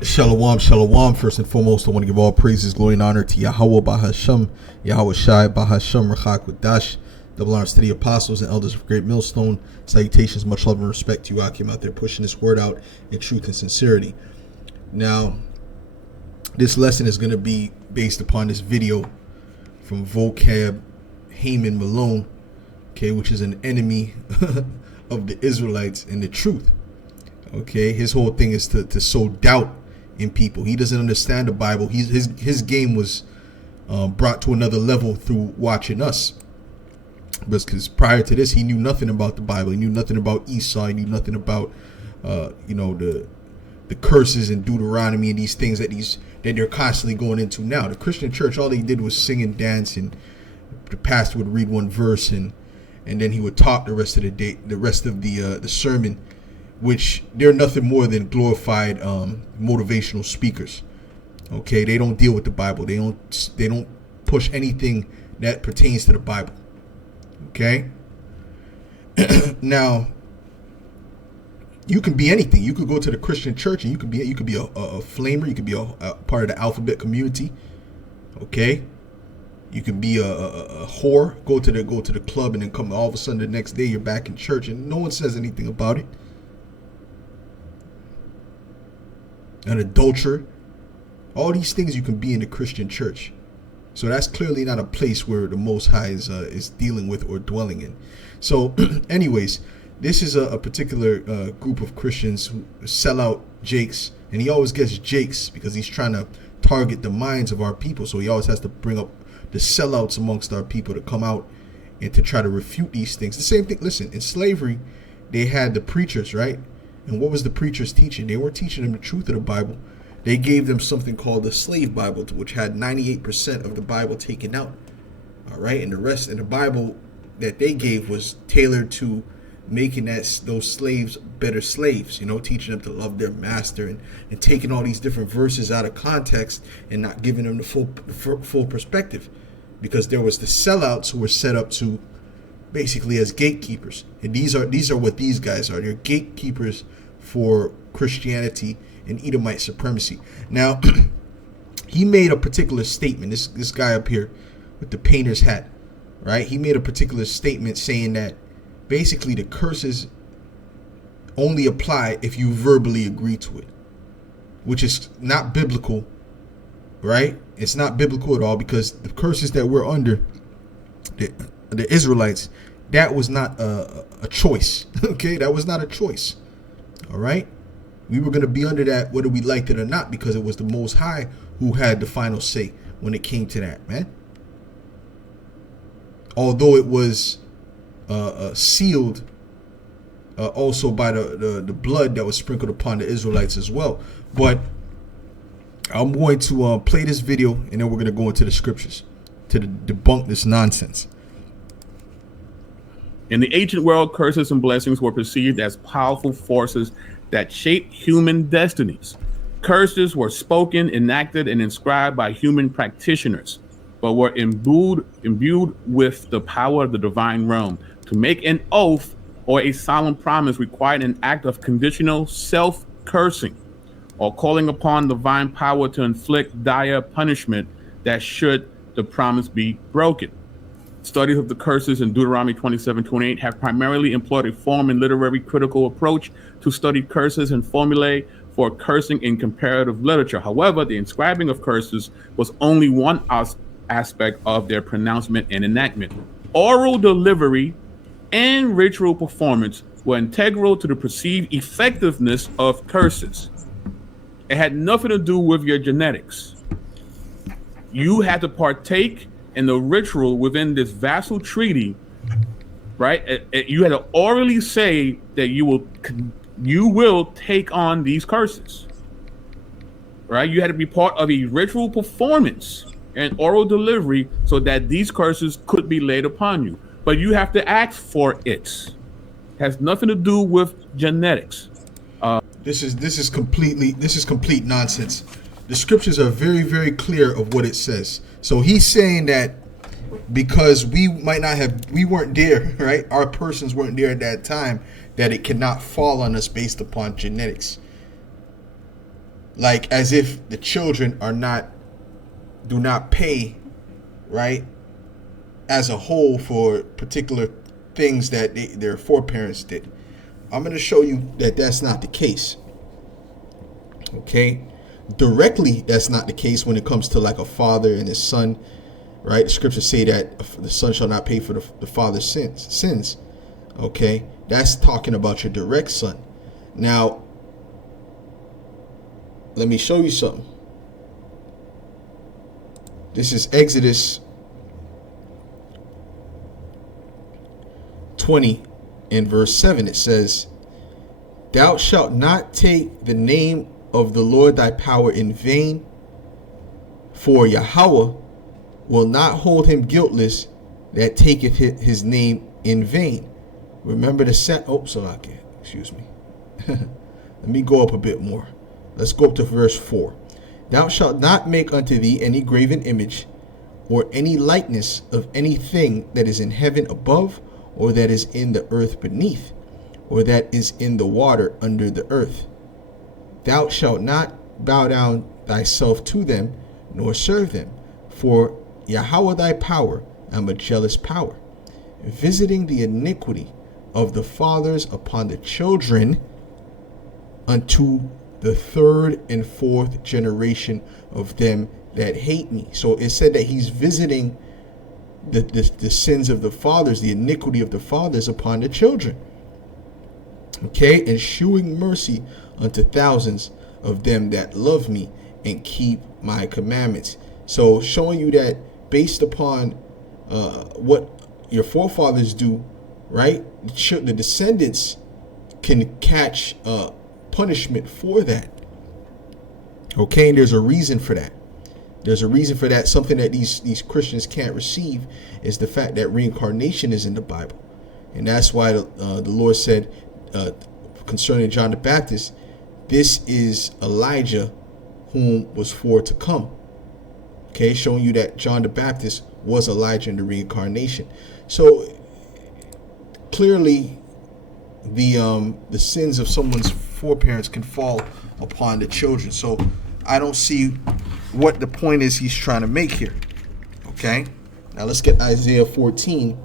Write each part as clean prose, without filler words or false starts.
Shalom, shalom. First and foremost, I want to give all praises, glory, and honor to Yahweh Bahasham, Yahweh Shai Bahasham, Rachak Wadash, double honors to the apostles and elders of Great Millstone. Salutations, much love and respect to you. I came out there pushing this word out in truth and sincerity. Now, this lesson is going to be based upon this video from Vocab Heyman Malone, okay, which is an enemy of the Israelites and the truth. Okay, his whole thing is to sow doubt in people. He doesn't understand the Bible. His game was brought to another level through watching us. Because prior to this, he knew nothing about the Bible. He knew nothing about Esau. He knew nothing about the curses in Deuteronomy and these things that they're constantly going into now. The Christian church, all they did was sing and dance, and the pastor would read one verse and then he would talk the rest of the day, the rest of the sermon, which they're nothing more than glorified motivational speakers. Okay, they don't deal with the Bible. They don't push anything that pertains to the Bible. Okay. Now, you can be anything. You could go to the Christian church and you could be a flamer. You could be a part of the alphabet community. Okay. You could be a whore. Go to the club and then come all of a sudden the next day you're back in church and no one says anything about it. An adulterer. All these things you can be in the Christian church. So that's clearly not a place where the Most High is dealing with or dwelling in. So anyways, this is a particular group of Christians who sell out Jakes, and he always gets Jakes because he's trying to target the minds of our people. So he always has to bring up the sellouts amongst our people to come out and to try to refute these things. The same thing, listen, in slavery, they had the preachers, right? And what was the preachers teaching? They weren't teaching them the truth of the Bible. They gave them something called the slave Bible, which had 98% of the Bible taken out. All right. And the rest of the Bible that they gave was tailored to making those slaves better slaves, teaching them to love their master and taking all these different verses out of context and not giving them the full perspective, because there was the sellouts who were set up to basically as gatekeepers. And these are what these guys are. They're gatekeepers for Christianity and Edomite supremacy. Now, he made a particular statement. This guy up here with the painter's hat, right? He made a particular statement saying that basically the curses only apply if you verbally agree to it, which is not biblical, right? It's not biblical at all, because the curses that we're under, the Israelites, that was not a choice. Okay, that was not a choice. All right, we were going to be under that whether we liked it or not, because it was the Most High who had the final say when it came to that, man. Although it was sealed also by the blood that was sprinkled upon the Israelites as well. But I'm going to play this video, and then we're going to go into the scriptures to debunk this nonsense. In the ancient world, curses and blessings were perceived as powerful forces that shaped human destinies. Curses were spoken, enacted, and inscribed by human practitioners, but were imbued with the power of the divine realm. To make an oath or a solemn promise required an act of conditional self-cursing, or calling upon divine power to inflict dire punishment that should the promise be broken. Studies of the curses in Deuteronomy 27:28 have primarily employed a form and literary critical approach to study curses and formulae for cursing in comparative literature. However, the inscribing of curses was only one aspect of their pronouncement and enactment. Oral delivery and ritual performance were integral to the perceived effectiveness of curses. It had nothing to do with your genetics. You had to partake in the ritual within this vassal treaty, right? You had to orally say that you will take on these curses, right? You had to be part of a ritual performance and oral delivery so that these curses could be laid upon you. But you have to ask for it. It has nothing to do with genetics. This is complete nonsense. The scriptures are very, very clear of what it says. So he's saying that because we weren't there, right? Our persons weren't there at that time, that it cannot fall on us based upon genetics. like as if the children do not pay, right, as a whole for particular things that their foreparents did. I'm going to show you that that's not the case. Okay, directly that's not the case when it comes to like a father and his son, right? The scriptures say that the son shall not pay for the father's sins. Okay, that's talking about your direct son. Now, let me show you something. This is Exodus 20 and verse 7. It says, "Thou shalt not take the name of the Lord thy power in vain, for Yahweh will not hold him guiltless that taketh his name in vain." Remember the excuse me. Let me go up a bit more. Let's go up to verse 4. "Thou shalt not make unto thee any graven image, or any likeness of anything that is in heaven above, or that is in the earth beneath, or that is in the water under the earth. Thou shalt not bow down thyself to them, nor serve them. For Yahweh thy power am a jealous power, visiting the iniquity of the fathers upon the children unto the third and fourth generation of them that hate me." So it said that he's visiting the sins of the fathers, the iniquity of the fathers upon the children. Okay, and shewing mercy unto thousands of them that love me and keep my commandments. So showing you that based upon what your forefathers do, right, the descendants can catch punishment for that. Okay, and there's a reason for that. There's a reason for that. Something that these Christians can't receive is the fact that reincarnation is in the Bible. And that's why the Lord said concerning John the Baptist, this is Elijah whom was for to come. Okay, showing you that John the Baptist was Elijah in the reincarnation. So clearly the sins of someone's foreparents can fall upon the children. So I don't see what the point is he's trying to make here. Okay, now let's get Isaiah 14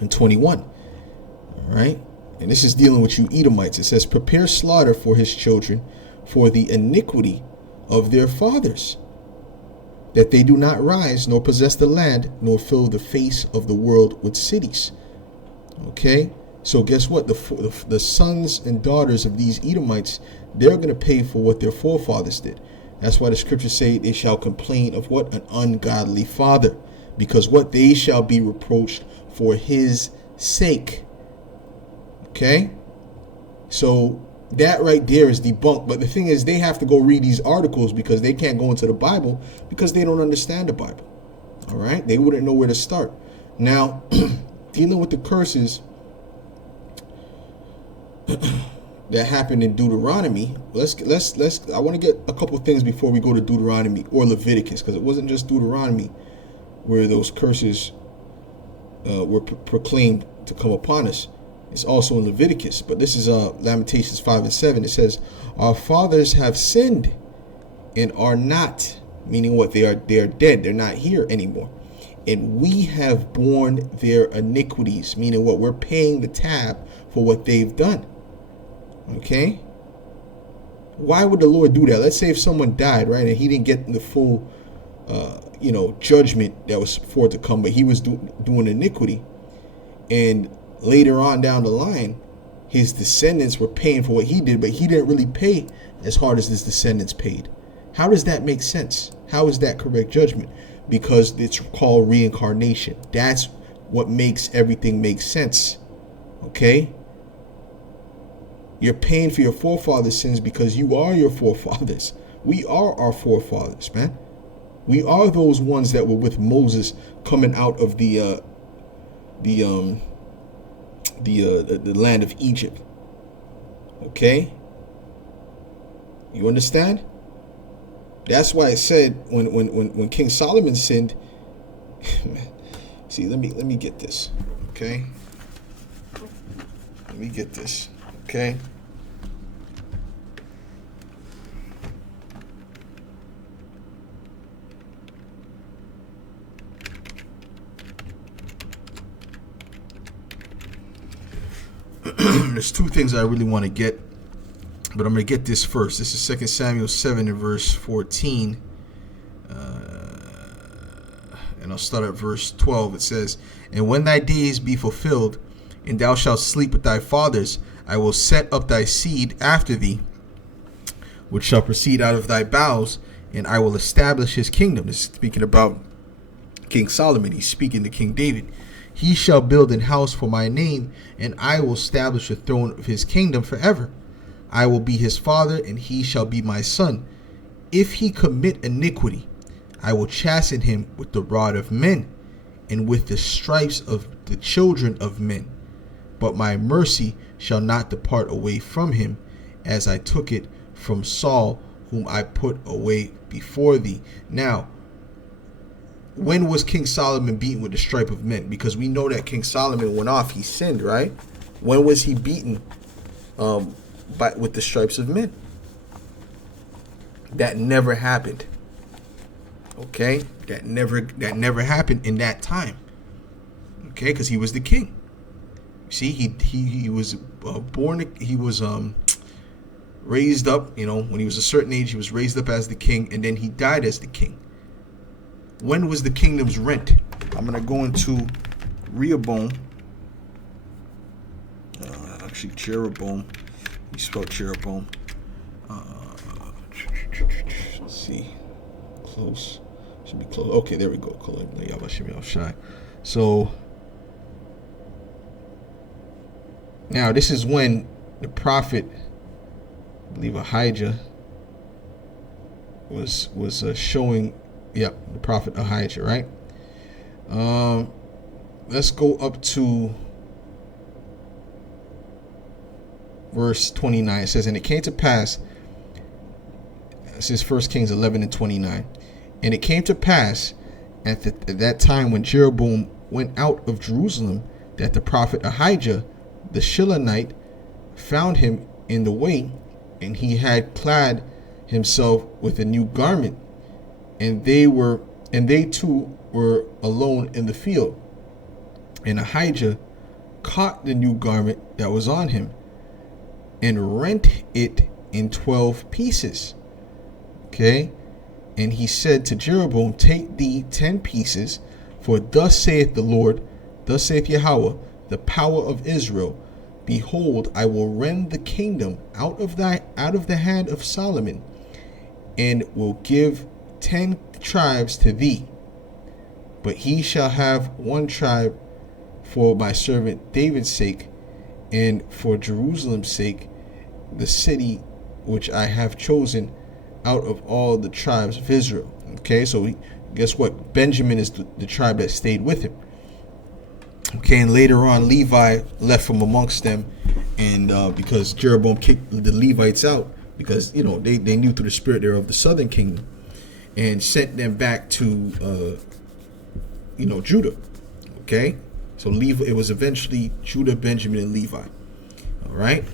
and 21. All right, and this is dealing with you Edomites. It says, "Prepare slaughter for his children for the iniquity of their fathers, that they do not rise nor possess the land, nor fill the face of the world with cities." Okay, so guess what? The sons and daughters of these Edomites, they're going to pay for what their forefathers did. That's why the scriptures say they shall complain of what? An ungodly father, because what? They shall be reproached for his sake. Okay, so that right there is debunked. But the thing is, they have to go read these articles because they can't go into the Bible because they don't understand the Bible. All right, they wouldn't know where to start. Now, dealing with the curses that happened in Deuteronomy, let's I want to get a couple things before we go to Deuteronomy or Leviticus, because it wasn't just Deuteronomy where those curses were proclaimed to come upon us. It's also in Leviticus, but this is Lamentations 5 and 7. It says, "Our fathers have sinned and are not," meaning what? They are dead. They're not here anymore. "And we have borne their iniquities," meaning what? We're paying the tab for what they've done. Okay, why would the Lord do that? Let's say if someone died, right, and he didn't get the full judgment that was for to come, but he was doing iniquity, and later on down the line his descendants were paying for what he did, but he didn't really pay as hard as his descendants paid. How does that make sense? How is that correct judgment? Because it's called reincarnation. That's what makes everything make sense. Okay, you're paying for your forefathers' sins because you are your forefathers. We are our forefathers, man. We are those ones that were with Moses coming out of the land of Egypt. Okay, you understand? That's why it said when King Solomon sinned. See, let me get this. Okay, let me get this. Okay. there's two things I really want to get, but I'm going to get this first. This is 2 Samuel 7 and verse 14. And I'll start at verse 12. It says, "And when thy days be fulfilled, and thou shalt sleep with thy fathers, I will set up thy seed after thee, which shall proceed out of thy bowels, and I will establish his kingdom." This is speaking about King Solomon. He's speaking to King David. "He shall build an house for my name, and I will establish the throne of his kingdom forever. I will be his father, and he shall be my son. If he commit iniquity, I will chasten him with the rod of men, and with the stripes of the children of men. But my mercy shall not depart away from him, as I took it from Saul, whom I put away before thee." Now, when was King Solomon beaten with the stripe of men? Because we know that King Solomon went off, he sinned, right? When was he beaten with the stripes of men? That never happened. Okay, that never happened in that time. Okay, because he was the king. See, he was born. He was raised up. You know, when he was a certain age, he was raised up as the king, and then he died as the king. When was the kingdom's rent? I'm gonna go into Rehoboam. Actually, Jeroboam. You spelled Jeroboam. Let's see. Close. Should be close. Okay, there we go. So now this is when the prophet, I believe Ahijah, was showing. Yep, the prophet Ahijah, right? Let's go up to verse 29. It says, "And it came to pass," this is 1 Kings 11 and 29. "And it came to pass at that time when Jeroboam went out of Jerusalem, that the prophet Ahijah the Shilonite found him in the way, and he had clad himself with a new garment, and they two were alone in the field. And Ahijah caught the new garment that was on him, and rent it in 12 pieces." Okay, and he said to Jeroboam, "Take thee 10 pieces, for thus saith the Lord, thus saith Yahweh, the power of Israel, behold, I will rend the kingdom out of the hand of Solomon, and will give 10 tribes to thee. But he shall have 1 tribe for my servant David's sake, and for Jerusalem's sake, the city which I have chosen out of all the tribes of Israel." Okay, so guess what? Benjamin is the tribe that stayed with him. Okay, and later on, Levi left from amongst them, and because Jeroboam kicked the Levites out, because they knew through the spirit they were of the southern kingdom, and sent them back to Judah. Okay, so Levi, it was eventually Judah, Benjamin, and Levi. All right.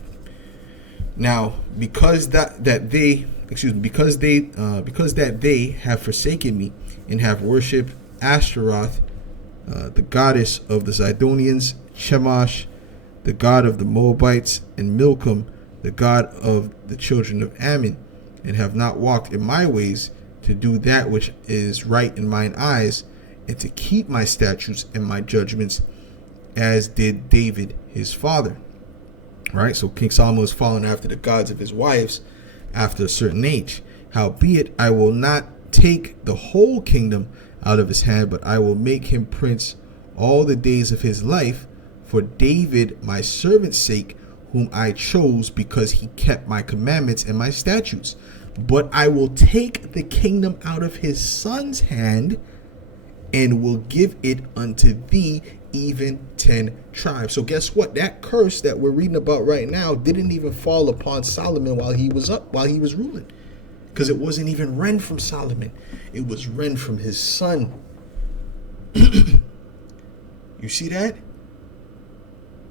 Now, because that they have forsaken me and have worshipped Ashtaroth, the goddess of the Zidonians, Chemosh, the god of the Moabites, and Milcom, the god of the children of Ammon, and have not walked in my ways to do that which is right in mine eyes, and to keep my statutes and my judgments, as did David his father. Right, so King Solomon was following after the gods of his wives after a certain age. "Howbeit, I will not take the whole kingdom out of his hand, but I will make him prince all the days of his life, for David my servant's sake, whom I chose, because he kept my commandments and my statutes. But I will take the kingdom out of his son's hand, and will give it unto thee, even 10 tribes." So guess what? That curse that we're reading about right now didn't even fall upon Solomon while he was ruling, because it wasn't even rent from Solomon. It was rent from his son. You see that?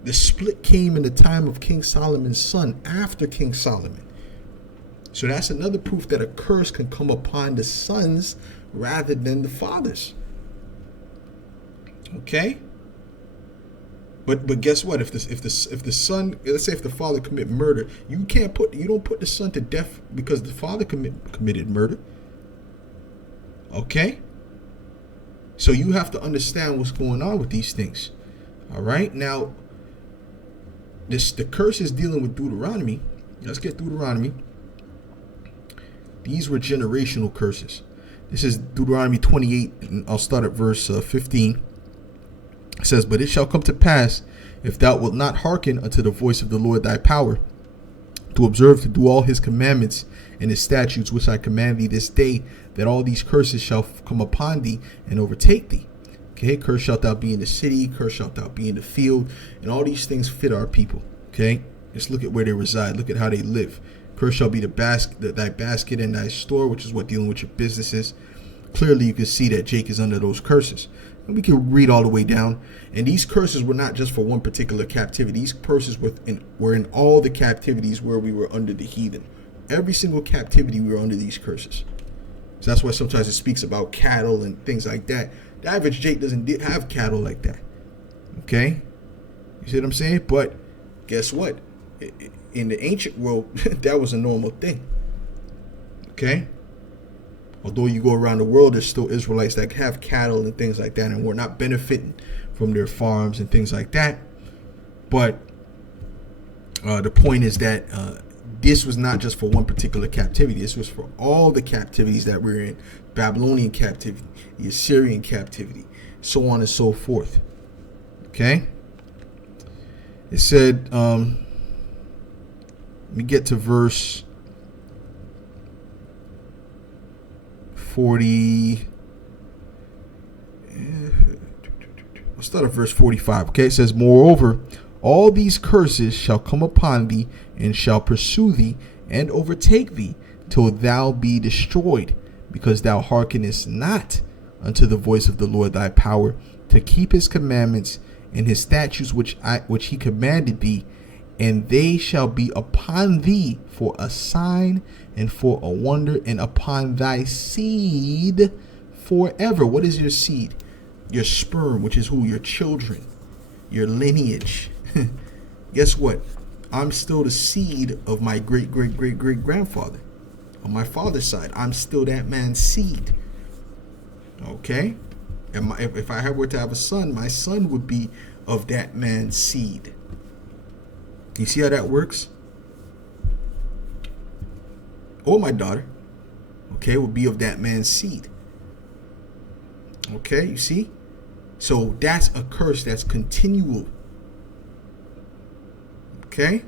The split came in the time of King Solomon's son, after King Solomon. So that's another proof that a curse can come upon the sons rather than the fathers. Okay? But guess what? If the son, let's say if the father commit murder, you don't put the son to death because the father committed murder. Okay? So you have to understand what's going on with these things. All right? Now, the curse is dealing with Deuteronomy. Let's get Deuteronomy. These were generational curses. This is Deuteronomy 28, and I'll start at verse 15. It says, "But it shall come to pass, if thou wilt not hearken unto the voice of the Lord thy power, to observe to do all his commandments and his statutes which I command thee this day, that all these curses shall come upon thee and overtake thee." Okay, curse shalt thou be in the city, curse shalt thou be in the field, and all these things fit our people. Okay, just look at where they reside, look at how they live. Curse shall be thy basket and thy store, which is what dealing with your businesses. Clearly, you can see that Jake is under those curses. And we can read all the way down. And these curses were not just for one particular captivity. These curses were in all the captivities where we were under the heathen. Every single captivity, we were under these curses. So that's why sometimes it speaks about cattle and things like that. The average Jake doesn't have cattle like that. Okay? You see what I'm saying? But guess what? In the ancient world, that was a normal thing. Okay? Although you go around the world, there's still Israelites that have cattle and things like that, and we're not benefiting from their farms and things like that. But the point is that this was not just for one particular captivity. This was for all the captivities that we're in. Babylonian captivity, the Assyrian captivity, so on and so forth. Okay? It said, let me get to verse 40. I'll start at verse 45. Okay, it says, "Moreover, all these curses shall come upon thee, and shall pursue thee, and overtake thee, till thou be destroyed, because thou hearkenest not unto the voice of the Lord thy power, to keep his commandments and his statutes which he commanded thee. And they shall be upon thee for a sign and for a wonder, and upon thy seed forever." What is your seed? Your sperm, which is who? Your children, your lineage. Guess what? I'm still the seed of my great grandfather. On my father's side, I'm still that man's seed. Okay? And if I were to have a son, my son would be of that man's seed. You see how that works? Or my daughter, okay, will be of that man's seed. Okay, you see? So that's a curse that's continual. Okay?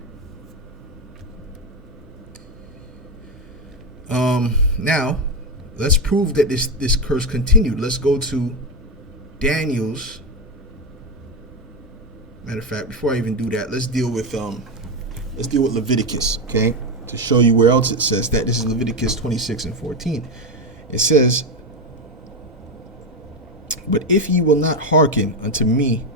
Now, let's prove that this curse continued. Let's go to Daniel's. Matter of fact, before I even do that, let's deal with Leviticus, okay? To show you where else it says that. This is Leviticus 26 and 14. It says, "But if ye will not hearken unto me,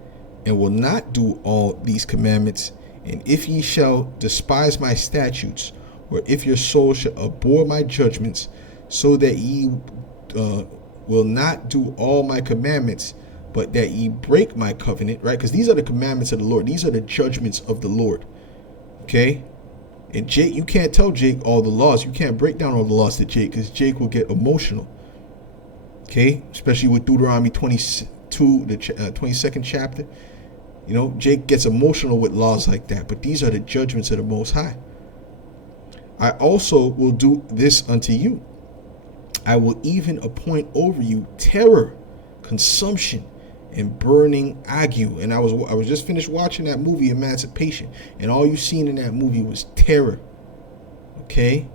and will not do all these commandments, and if ye shall despise my statutes, or if your soul shall abhor my judgments, so that ye will not do all my commandments, but that ye break my covenant," right? Because these are the commandments of the Lord. These are the judgments of the Lord. Okay? And Jake, you can't tell Jake all the laws. You can't break down all the laws to Jake, because Jake will get emotional. Okay? Especially with Deuteronomy 22, the 22nd chapter. You know, Jake gets emotional with laws like that. But these are the judgments of the Most High. "I also will do this unto you. I will even appoint over you terror, consumption, and burning ague." And I was just finished watching that movie Emancipation, and all you seen in that movie was terror. Okay?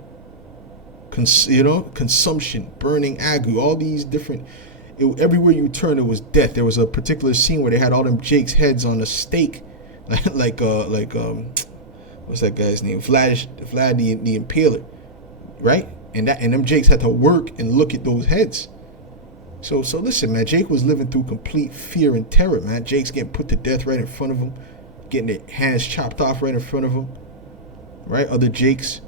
Consumption, burning ague, all these different. Everywhere you turn, it was death. There was a particular scene where they had all them Jake's heads on a stake, like what's that guy's name? Vlad the Impaler, right? And them Jakes had to work and look at those heads. So listen, man, Jake was living through complete fear and terror, man. Jake's getting put to death right in front of him, getting their hands chopped off right in front of him, right? Other Jakes,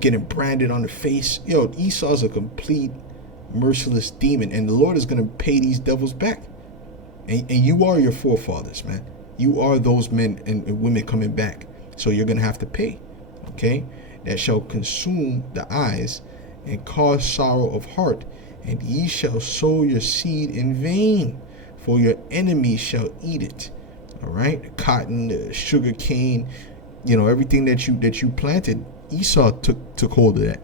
getting branded on the face. Esau's a complete merciless demon, and the Lord is going to pay these devils back. And you are your forefathers, man. You are those men and women coming back. So you're going to have to pay. Okay? That shall consume the eyes and cause sorrow of heart. And ye shall sow your seed in vain, for your enemies shall eat it. All right? The cotton, the sugar cane, everything that you planted, Esau took hold of that.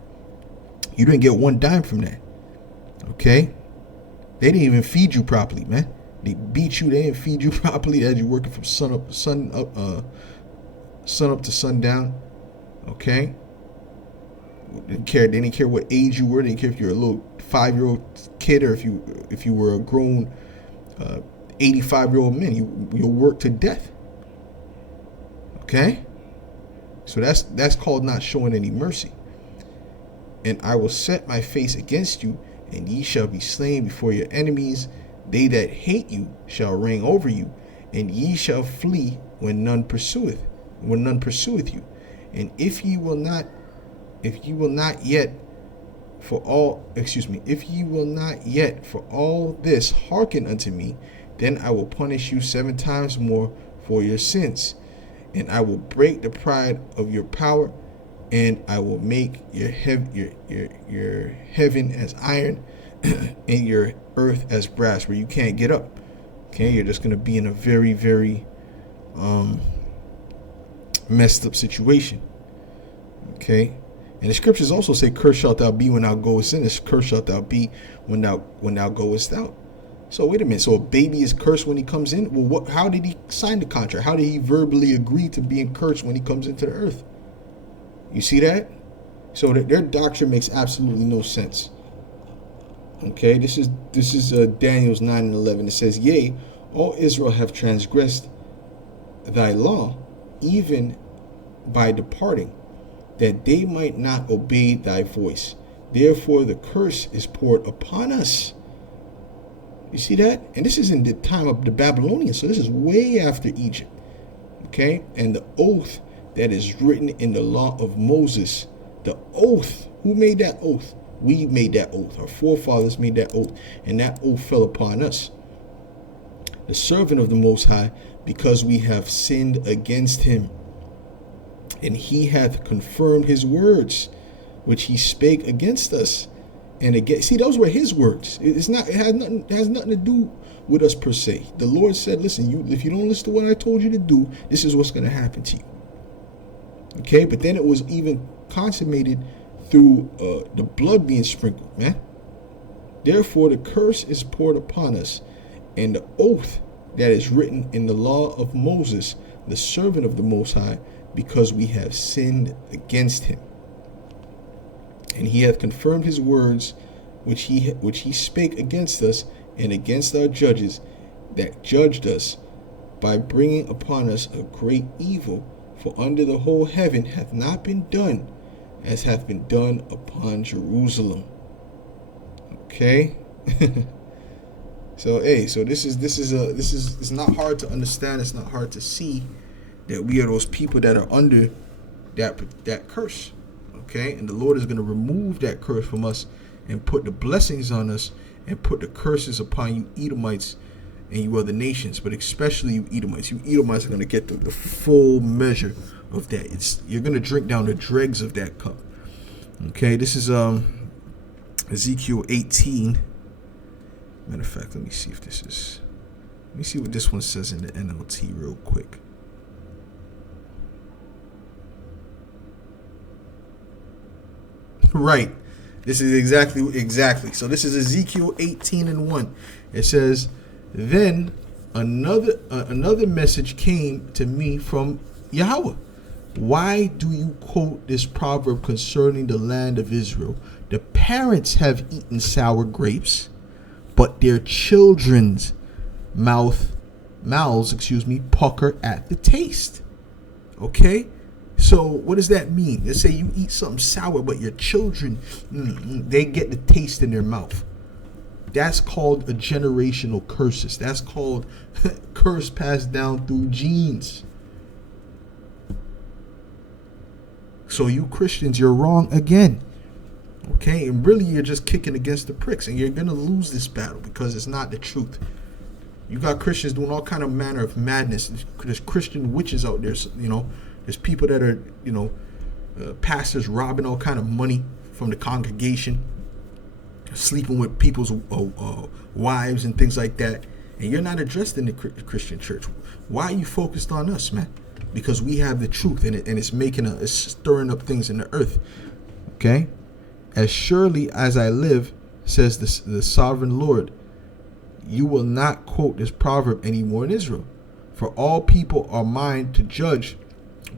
You didn't get one dime from that. Okay? They didn't even feed you properly, man. They beat you. They didn't feed you properly as you're working from sun up to sundown. Okay? They didn't care what age you were. They didn't care if you're a little 5-year-old kid or if you were a grown 85-year-old man. You'll work to death. Okay? So that's called not showing any mercy. And I will set my face against you, and ye shall be slain before your enemies. They that hate you shall reign over you, and ye shall flee when none pursueth you. And if ye will not yet for all this hearken unto me, then I will punish you 7 times more for your sins, and I will break the pride of your power, and I will make your heaven as iron and your earth as brass, where you can't get up. Okay, you're just going to be in a very, very messed up situation. Okay, and the scriptures also say, "Cursed shalt thou be when thou goest in, and cursed shalt thou be when thou goest out." So wait a minute. So a baby is cursed when he comes in. Well, how did he sign the contract? How did he verbally agree to being cursed when he comes into the earth? You see that? So their doctrine makes absolutely no sense. Okay, this is Daniel's 9:11. It says, "Yea, all Israel have transgressed thy law, even by departing, that they might not obey thy voice. Therefore the curse is poured upon us." You see that? And this is in the time of the Babylonians, so this is way after Egypt. Okay, and the oath that is written in the law of Moses, the oath, who made that oath? We made that oath. Our forefathers made that oath, and that oath fell upon us, the servant of the Most High, because we have sinned against him. And he hath confirmed his words, which he spake against us. And again, see, those were his words. It has nothing to do with us per se. The Lord said, "Listen, if you don't listen to what I told you to do, this is what's going to happen to you." Okay, but then it was even consummated through the blood being sprinkled, man. Therefore the curse is poured upon us, and the oath that is written in the law of Moses, the servant of the Most High, because we have sinned against him. And he hath confirmed his words, which he spake against us and against our judges that judged us, by bringing upon us a great evil. For under the whole heaven hath not been done as hath been done upon Jerusalem. Okay. So this is it's not hard to understand. It's not hard to see that we are those people that are under that curse. Okay, and the Lord is going to remove that curse from us and put the blessings on us and put the curses upon you Edomites and you other nations, but especially you Edomites. You Edomites are going to get the full measure of that. You're going to drink down the dregs of that cup. Okay, this is Ezekiel 18. Matter of fact, let me see what this one says in the NLT real quick. Right. This is exactly. So this is Ezekiel 18:1. It says, "Then another message came to me from Yahweh. Why do you quote this proverb concerning the land of Israel? The parents have eaten sour grapes, but their children's mouths, pucker at the taste." Okay? So what does that mean? Let's say you eat something sour, but your children, they get the taste in their mouth. That's called a generational curses. That's called curse passed down through genes. So you Christians, you're wrong again. Okay, and really you're just kicking against the pricks, and you're going to lose this battle because it's not the truth. You got Christians doing all kind of manner of madness. There's Christian witches out there. There's people that are, pastors robbing all kind of money from the congregation, sleeping with people's wives and things like that. And you're not addressed in the Christian church. Why are you focused on us, man? Because we have the truth, and it's stirring up things in the earth. Okay? As surely as I live, says the sovereign Lord, you will not quote this proverb anymore in Israel. For all people are mine to judge,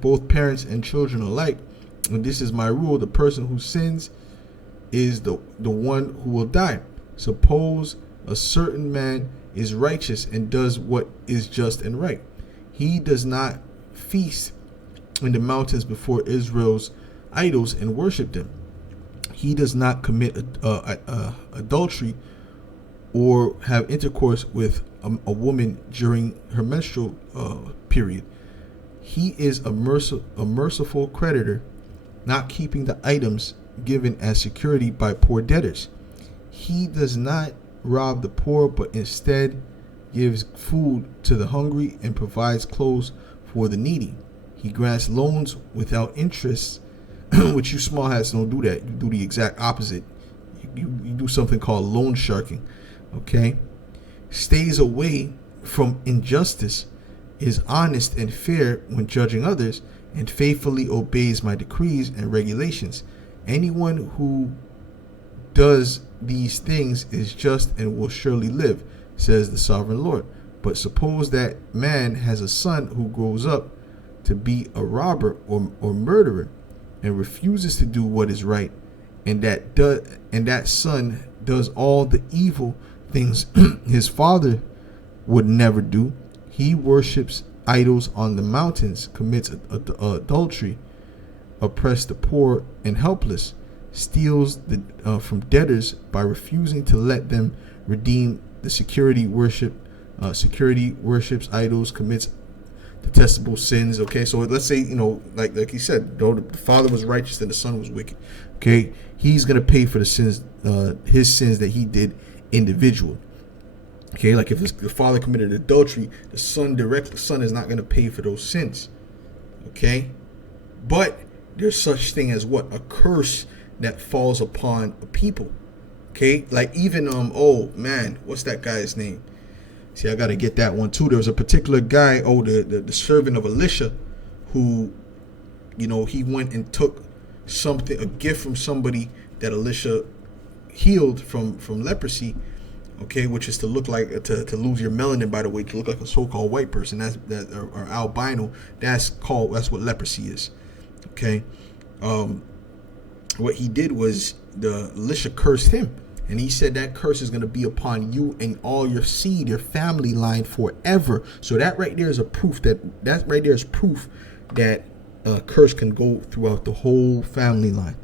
both parents and children alike. And this is my rule: the person who sins is the one who will die. Suppose a certain man is righteous and does what is just and right. He does not feast in the mountains before Israel's idols and worship them. He does not commit adultery or have intercourse with a woman during her menstrual period. He is a merciful creditor, not keeping the items given as security by poor debtors. He does not rob the poor, but instead gives food to the hungry and provides clothes for the needy. He grants loans without interest, which you small hats don't do that. You do the exact opposite. You do something called loan sharking. Okay? Stays away from injustice, is honest and fair when judging others, and faithfully obeys my decrees and regulations. Anyone who does these things is just and will surely live, says the sovereign Lord. But suppose that man has a son who grows up to be a robber or murderer and refuses to do what is right, and that son does all the evil things his father would never do. He worships idols on the mountains, commits adultery, oppresses the poor and helpless, steals from debtors by refusing to let them redeem the security, worships idols, commits detestable sins. Okay, so let's say, like he said, though the father was righteous and the son was wicked, okay, he's gonna pay for the sins, his sins that he did individually. Okay, like if the father committed adultery, the son is not gonna pay for those sins. Okay, but there's such thing as what? A curse that falls upon a people. Okay, like even what's that guy's name? See, I gotta get that one too. There was a particular guy, the servant of Elisha, who, he went and took a gift from somebody that Elisha healed from leprosy. Okay, which is to look like to lose your melanin, by the way, to look like a so-called white person. Or albino. That's what leprosy is. Okay, what he did was Elisha cursed him, and he said that curse is going to be upon you and all your seed, your family line forever. So that right there is proof that curse can go throughout the whole family line.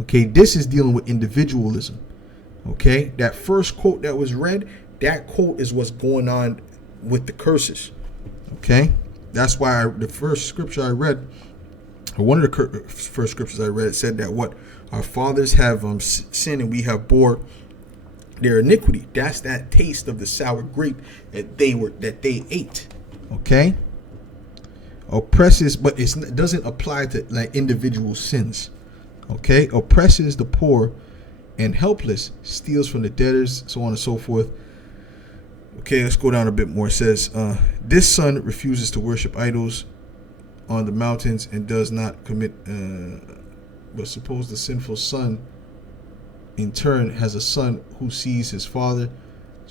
Okay, this is dealing with individualism. Okay, that first quote that was read, that quote is what's going on with the curses. Okay, that's why the first scripture I read, or one of the first scriptures I read, said that what our fathers have sinned and we have bore their iniquity. That's that taste of the sour grape that they ate. Okay, oppresses, but it doesn't apply to like individual sins. Okay, oppresses the poor and helpless, steals from the debtors, so on and so forth. Okay, let's go down a bit more. It says, this son refuses to worship idols on the mountains and does not commit, but suppose the sinful son in turn has a son who sees his father's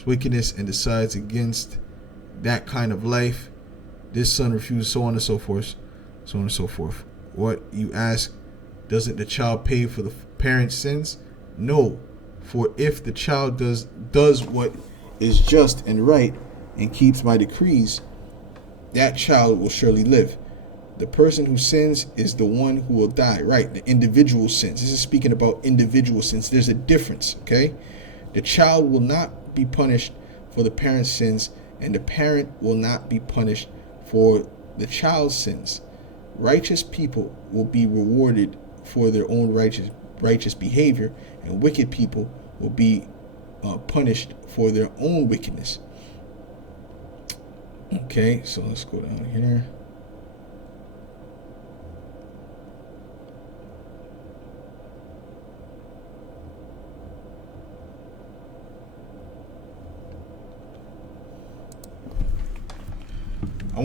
wickedness and decides against that kind of life. This son refuses, so on and so forth, so on and so forth. What you ask, doesn't the child pay for the parent's sins? No, for if the child does what is just and right and keeps my decrees, that child will surely live. The person who sins is the one who will die. Right, the individual sins. This is speaking about individual sins. There's a difference, okay? The child will not be punished for the parent's sins, and the parent will not be punished for the child's sins. Righteous people will be rewarded for their own righteous behavior, and wicked people will be punished for their own wickedness. Okay, so let's go down here. I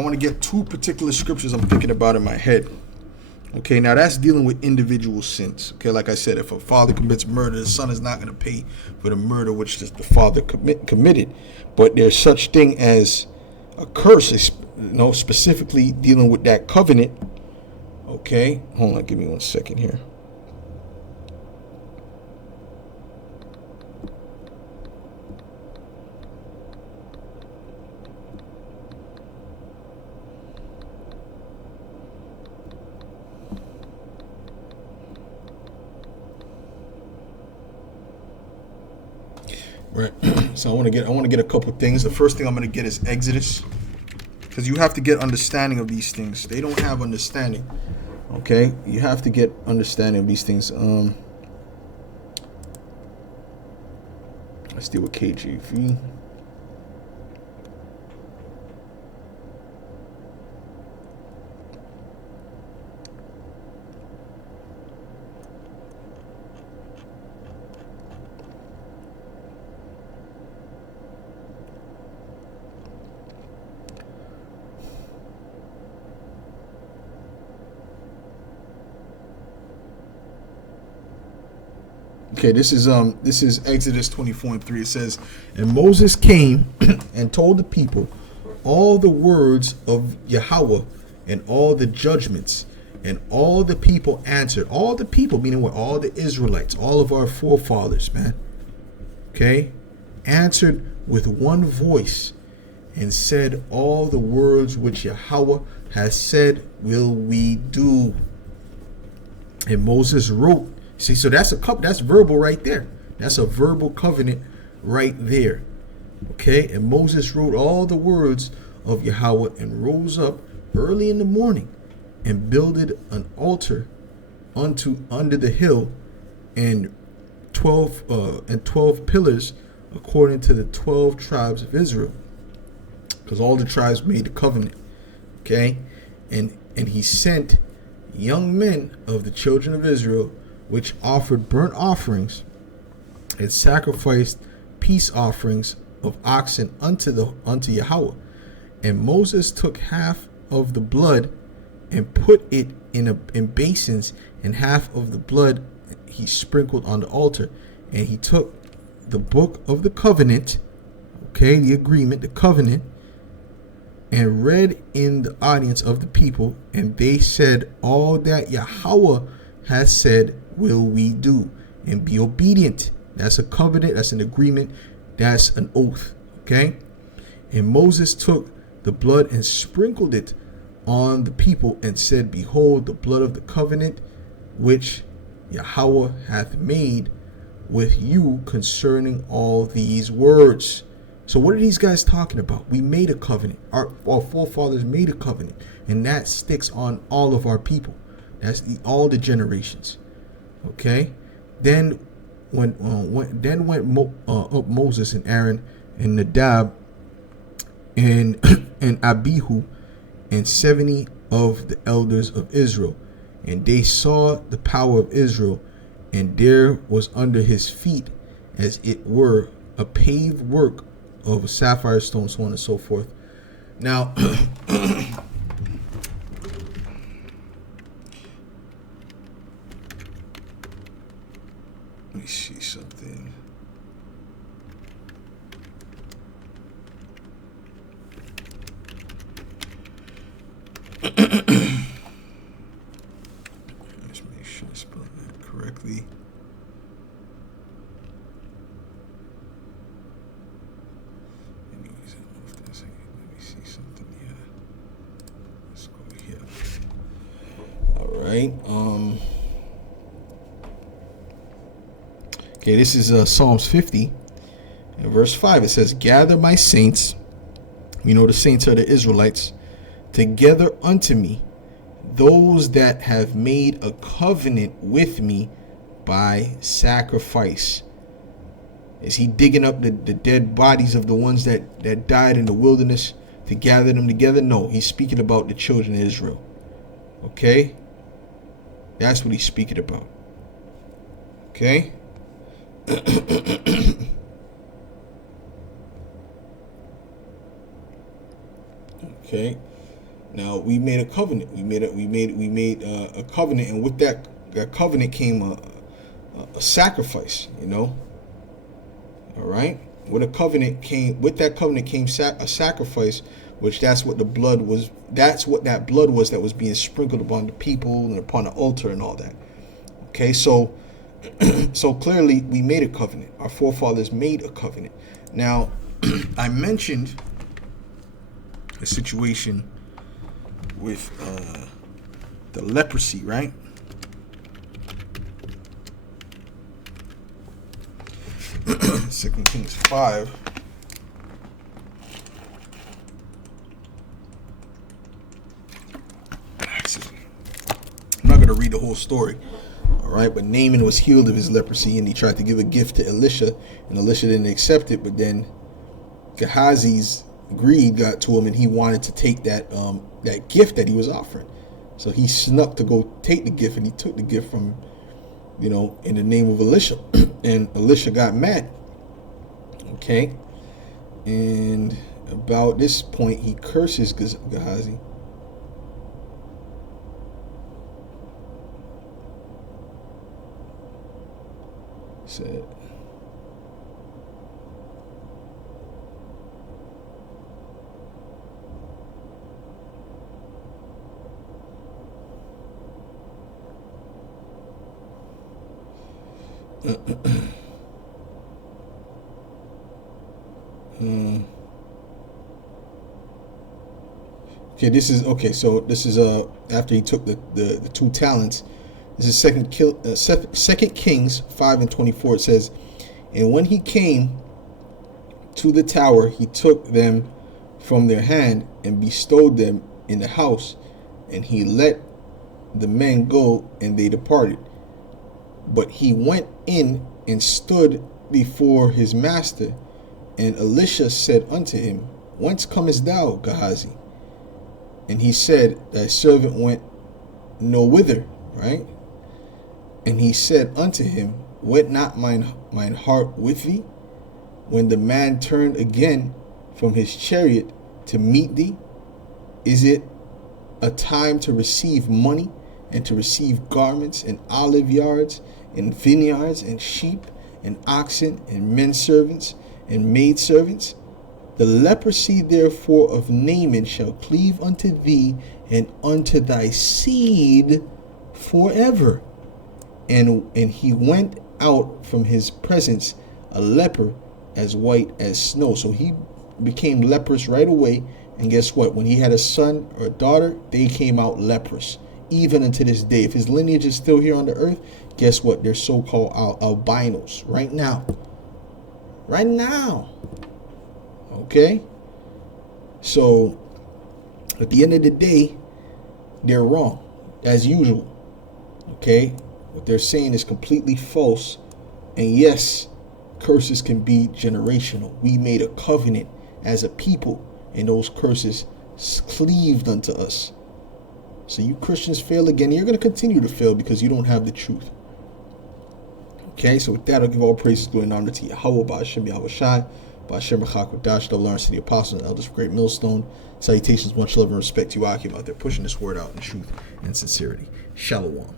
want to get two particular scriptures I'm thinking about in my head. Okay, now that's dealing with individual sins. Okay, like I said, if a father commits murder, the son is not going to pay for the murder which the father committed. But there's such thing as a curse, specifically dealing with that covenant. Okay, hold on, give me 1 second here. Right. So I want to get a couple things. The first thing I'm going to get is Exodus, because you have to get understanding of these things. They don't have understanding. Okay, you have to get understanding of these things. Let's deal with KJV. Okay, this is Exodus 24:3. It says, "And Moses came and told the people all the words of Yahweh and all the judgments, and all the people answered." All the people, meaning what? All the Israelites, all of our forefathers, man. Okay, answered with one voice and said, "All the words which Yahweh has said will we do." And Moses wrote. See, so that's that's verbal right there. That's a verbal covenant right there. Okay, and Moses wrote all the words of Yahweh and rose up early in the morning and builded an altar under the hill, and 12 pillars according to the 12 tribes of Israel, because all the tribes made the covenant. Okay, and he sent young men of the children of Israel, which offered burnt offerings and sacrificed peace offerings of oxen unto Yahweh. And Moses took half of the blood and put it in basins, and half of the blood he sprinkled on the altar. And he took the book of the covenant, okay, the agreement, the covenant, and read in the audience of the people, and they said, "All that Yahweh has said will we do, and be obedient." That's a covenant, that's an agreement, that's an oath. Okay. And Moses took the blood and sprinkled it on the people, and said, "Behold, the blood of the covenant which Yahweh hath made with you concerning all these words." So what are these guys talking about? We made a covenant. Our forefathers made a covenant, and that sticks on all of our people. That's all the generations. Okay. Then went up Moses and Aaron and Nadab and and Abihu and 70 of the elders of Israel, and they saw the power of Israel, and there was under his feet as it were a paved work of a sapphire stone, so on and so forth. Now let me see something. Let's make sure I spell that correctly. Anyways, I don't know if that's it. Let me see something here. Let's go here. All right. Okay, this is Psalms 50, and verse 5. It says, "Gather my saints," the saints are the Israelites, "together unto me, those that have made a covenant with me by sacrifice." Is he digging up the dead bodies of the ones that died in the wilderness to gather them together? No, he's speaking about the children of Israel. Okay? That's what he's speaking about. Okay? Okay. Now we made a covenant. We made a covenant, and with that covenant came a sacrifice. You know. All right. With that covenant came a sacrifice, which that's what the blood was. That's what that blood was that was being sprinkled upon the people and upon the altar and all that. Okay. So clearly we made a covenant. Our forefathers made a covenant. Now I mentioned a situation with the leprosy, right? Second Kings 5. I'm not going to read the whole story, all right? But Naaman was healed of his leprosy, and he tried to give a gift to Elisha, and Elisha didn't accept it. But then Gehazi's greed got to him, and he wanted to take that gift that he was offering. So he snuck to go take the gift, and he took the gift from, in the name of Elisha. And Elisha got mad. Okay. And about this point, he curses Gehazi. Said, okay, this is after he took the 2 talents. This is Second Kings 5:24. It says, and when he came to the tower, he took them from their hand and bestowed them in the house, and he let the men go, and they departed. But he went in and stood before his master, and Elisha said unto him, whence comest thou, Gehazi? And he said, thy servant went no whither, right? And he said unto him, went not mine heart with thee, when the man turned again from his chariot to meet thee? Is it a time to receive money, and to receive garments, and olive yards, and vineyards, and sheep, and oxen, and men servants, and maid servants? The leprosy therefore of Naaman shall cleave unto thee, and unto thy seed forever. And he went out from his presence a leper, as white as snow. So he became leprous right away. And guess what? When he had a son or a daughter, they came out leprous. Even unto this day, if his lineage is still here on the earth, guess what? They're so-called albinos right now. Right now. Okay? So, at the end of the day, they're wrong, as usual. Okay? What they're saying is completely false. And yes, curses can be generational. We made a covenant as a people, and those curses cleaved unto us. So you Christians fail again. You're going to continue to fail because you don't have the truth. Okay, so with that, I'll give all praises, glory, and honor to Yahweh, Ba'ashem Yahushai, Ba'ashem Rechak, the Lawrence, to the apostles and elders of Great Millstone. Salutations, much love and respect to you, Akim, out there pushing this word out in truth and sincerity. Shalom.